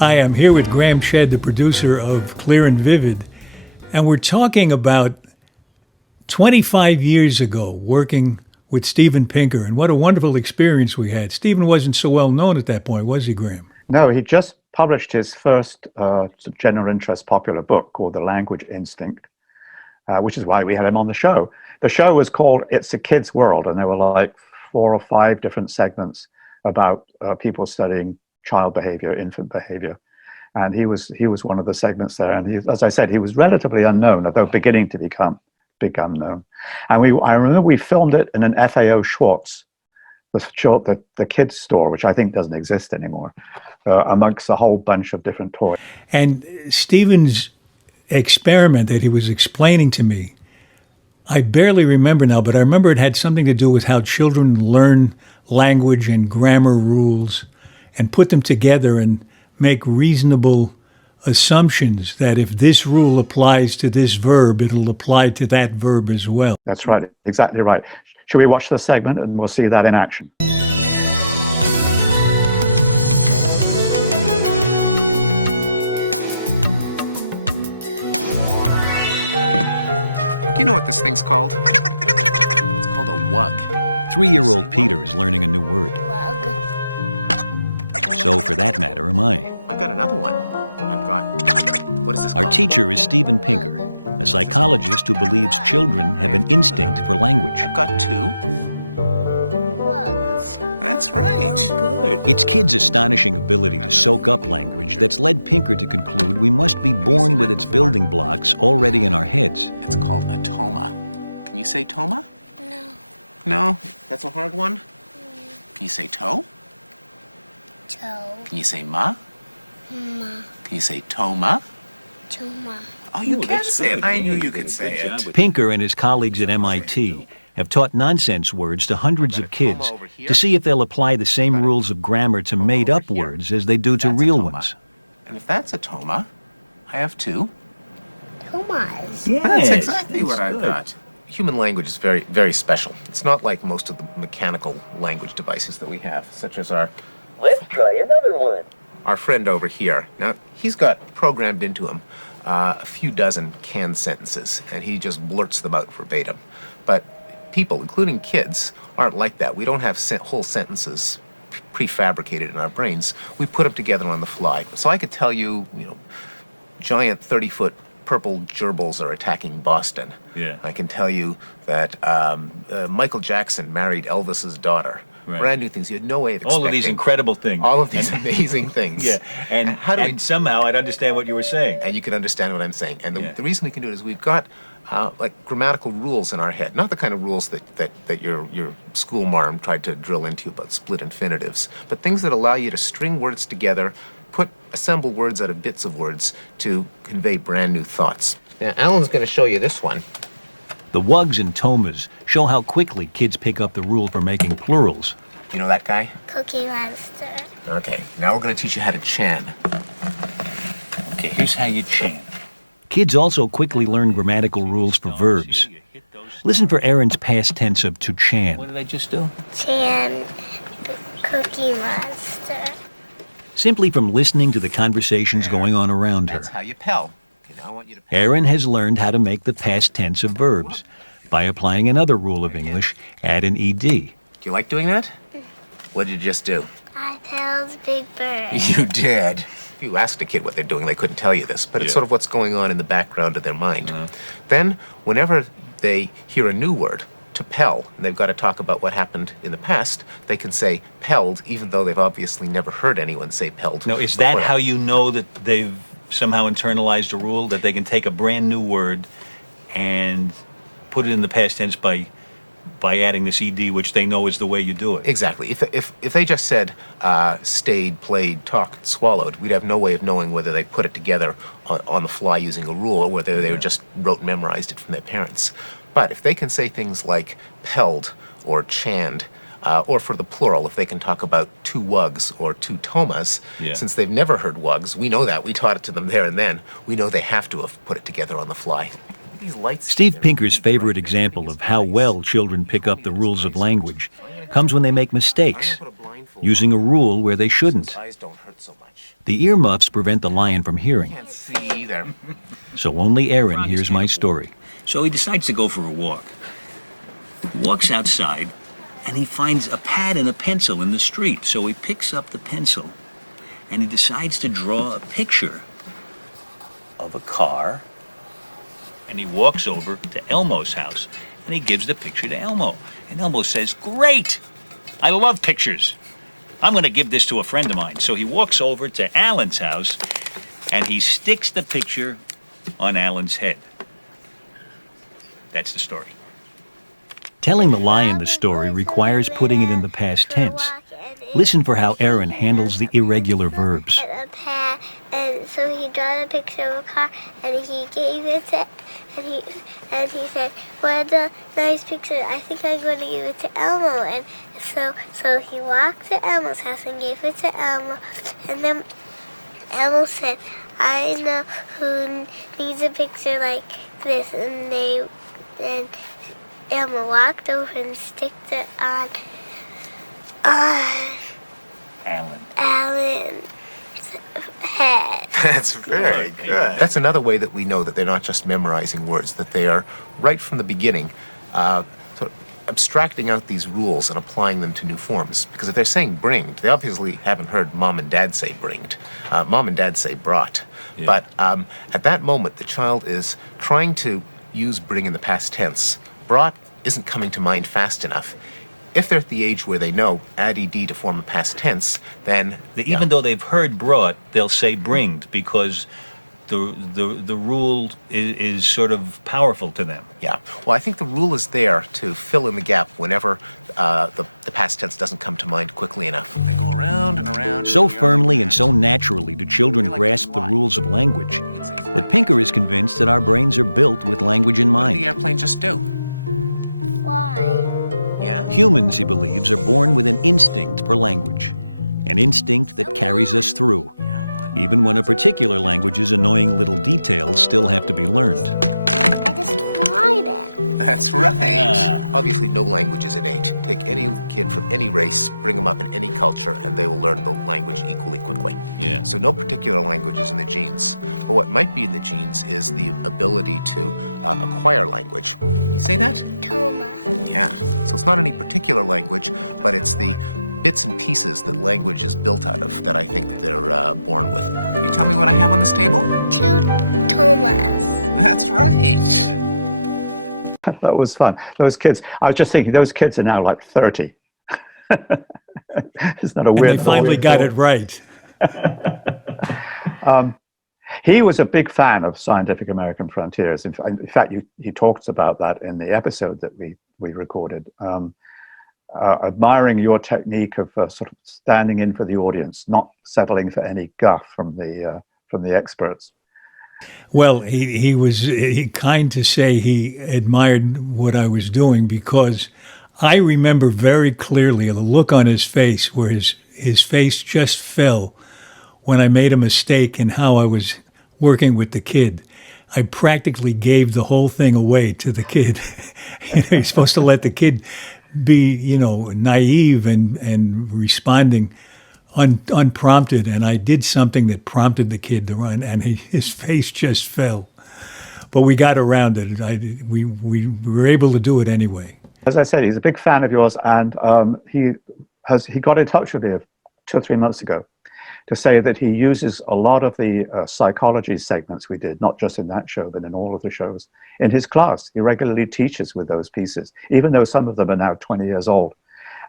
Hi, I'm here with Graham Shedd, the producer of Clear and Vivid, and we're talking about 25 years ago working with Steven Pinker, and what a wonderful experience we had. Steven wasn't so well known at that point, was he, Graham? No, he just published his first general interest popular book called The Language Instinct, which is why we had him on the show. The show was called It's a Kid's World, and there were like 4 or 5 different segments about people studying child behavior, infant behavior. And he was one of the segments there. And he, as I said, he was relatively unknown, although beginning to become known. And I remember we filmed it in an FAO Schwartz, the kids store, which I think doesn't exist anymore, amongst a whole bunch of different toys. And Steven's experiment that he was explaining to me, I barely remember now, but I remember it had something to do with how children learn language and grammar rules and put them together and make reasonable assumptions that if this rule applies to this verb, it'll apply to that verb as well. That's right. Exactly right. Should we watch the segment and we'll see that in action? Do you know what this thing's called? It's called a wug. 3-year-old Peter is learning a new word. So, for that matter, am I. I've got another one. What is this Our called? teacher is Steven Pinker, a psychologist who believes children have an instinct for language. I've got 2. That's right. Good. It's kids' astonishing ability to soak up language that's led Pinker to conclude we must be born with its building blocks already in our heads. It's called a toma. Can you say toma? No. No? That's a hard one? Can you say toe? Toe. Can you say ma? Ma. Can you say toma? Toma. Oh, you can say it. I knew you could say it. Pinker and his colleagues at MIT have taught nonsense words to hundreds of kids to see if they'll apply the same rules of grammar to made-up words as they do to real ones. And if that's a toma, I have 2. Tomas. That's exactly what I've got. Human language is very, very special. It's not like most of the mechanical language devices that we have, such as our... Let's try another one. Our friend over here. Now, he's got programmed into him a few dozen canned sentences, and he just blurts them out verbatim. But people, including kids, aren't like that. We don't have whole sentences prefabricated in our brains. We put them together on the fly. So I could tell you, giant 30-foot purple gerbils are attacking Boston. Yeah. I can tell you that Michael Jackson married Elvis's daughter. Right. Brand new things. You had no way of expecting. All of these incredible things. All of these amazing things. Yeah, and somehow I'd understand what you were saying. And you can understand what I'm saying. And the reason we can do it is we've got like grammatical rules in our head. Not the kind of rules that your school marm tried to drill into you about split infinitives, but things that allow you to string words together, assemble words out of bits of words to convey brand new thoughts. Now, Alan's going to show you this one. The wugs and tomas show how quickly kids pick up the rule for making plurals. You know that guy? Cookie Monster. Okay, now we're going to teach you how to chan. Okay, here's how you chan. Kids also quickly learn grammatical rules for verbs. Listen for Erin's past tense of to chan. What did I just do? Chan. Cookie Monster. Simply from listening to the conversations going on around her. That's how you pell. Okay, now I want you to pell. Erin has learned how to make the past tense of verbs by applying another rule of English, add an ED. Do you like doing that? What did you just do? I pelled Big Bird. You did. If you asked a kid what they're doing, they couldn't tell you this, but it's sort of what's going on in the background of their mind. Then, whenever they hear a new word, to pell, and they've got to talk about what happened in the past, they can say pelled, even though they've obviously never heard anyone say pelled. Now, is that how you know that they've somehow internalized a rule, that they can take a brand new word and put it in the past tense by adding this ED, which they know is the way you do it? Exactly. If they just said stayed, played, talked, swallowed, we'd have no way of knowing whether they put it together on the fly using a rule or whether they just wrote and memorized it from their parents. But if they can say things like pelled or channed, or for the plural, if they can talk about 2 wugs or 2 tomas, since they've never heard wugs, we know that. We taught it to them there and then. We know they have to have put it together on the fly. These lights. Steve Pinker's favorite example of how well children pick up the rules of language comes when they make mistakes. using a rule where they shouldn't. Eyes don't hurt so much. The earmuffs prevent the lion from hearing, Can't see either. so only Aaron hears my story. So he decides to go for a walk. He walks outside, and he finds a pad and a pencil in the street. So he picks up the pencil, and he decides to draw a picture of a car. And he walks over to Elmo's house, and he gives the picture to Elmo. And Elmo says, "Great! I love pictures. I'm going to give this to a friend of mine." So he walks over to Alan's house, and he sticks the picture on Alan's head. That's the story. Telling the lion the story requires putting it in the past tense. Listen for how Aaron handles the irregular verbs. And a pad, and so he drew a picture of a car, and he gave it to, and he said, "What a nice picture! I think I'm going to give it to Elmo." And so he walked to Elmo's house and gave it to Elmo, and then Elmo said, "I know who needs a picture like this," and Elmo walked over and sticked it on Alan's head. That's very good. That's another way that we know that they're not just memorizing words, that they are, right from the beginning, sort of abstracting out these rules and applying them to new forms. Because if they're saying bringed, they obviously haven't heard mom and dad say bringed. Mom and dad say brought. Yeah. But at that moment, the child is trying to use bring in the past tense. Brought isn't coming to mind fast enough. If they're at the age where they know add ed to form a past tense, then even though they've heard brought, they'll say bringed because the rule is sort of powerful to them. Yeah. Well, I think the rule is there to fill in the gap whenever the past tense doesn't come to mind quickly enough. They go around and around. So firmly and so naturally do children grasp the rules of language that Pinker is convinced that our brains are built with language in What did the mind. airplane just do? Why? Yeah. Humans, he believes, are born with an instinct for language, an instinct that carries us through, even when a particular language's annoying little details still have to be learned. I just tried it. That's right. Obviously, no language is innate. Take any kid from any race, bring them up in any culture, and they will learn the language equally quickly. Yeah. So no particular language is in the genes. But what might be in the genes is the ability to acquire language. You say that? Toma. Yeah. So it's not any particular language, but it's the bits and pieces that language is built out of that I think they're born with. You tell me what I have on this table? 2 Tomas. That's right. That was fun. Those kids, I was just thinking, those kids are now like 30. Isn't that a And weird they finally got it right. He was a big fan of Scientific American Frontiers. In fact, he talks about that in the episode that we recorded, admiring your technique of sort of standing in for the audience, not settling for any guff from the experts. Well, he was kind to say he admired what I was doing because I remember very clearly the look on his face where his face just fell when I made a mistake in how I was working with the kid. I practically gave the whole thing away to the kid. You're supposed to let the kid be, naive and responding unprompted, and I did something that prompted the kid to run, and his face just fell. But we got around it. We were able to do it anyway. As I said, he's a big fan of yours, and he got in touch with me 2 or 3 months ago to say that he uses a lot of the psychology segments we did, not just in that show, but in all of the shows, in his class. He regularly teaches with those pieces, even though some of them are now 20 years old.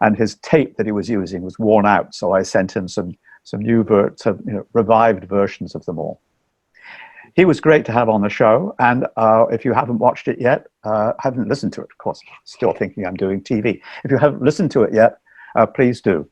And his tape that he was using was worn out, so I sent him some new, revived versions of them all. He was great to have on the show, and if you haven't watched it yet, haven't listened to it, of course, still thinking I'm doing TV. If you haven't listened to it yet, please do.